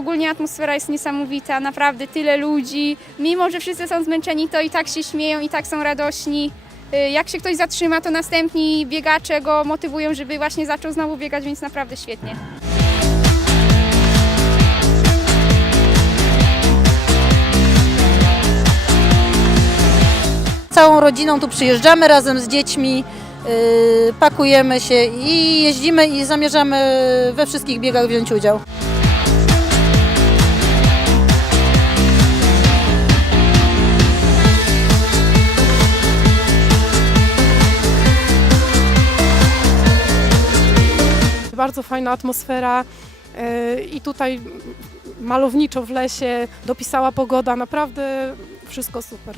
ogólnie atmosfera jest niesamowita, naprawdę tyle ludzi. Mimo, że wszyscy są zmęczeni, to i tak się śmieją, i tak są radośni. Y, Jak się ktoś zatrzyma, to następni biegacze go motywują, żeby właśnie zaczął znowu biegać, więc naprawdę świetnie. Całą rodziną tu przyjeżdżamy razem z dziećmi, yy, pakujemy się i jeździmy i zamierzamy we wszystkich biegach wziąć udział. Bardzo fajna atmosfera e, i tutaj malowniczo w lesie, dopisała pogoda, naprawdę wszystko super.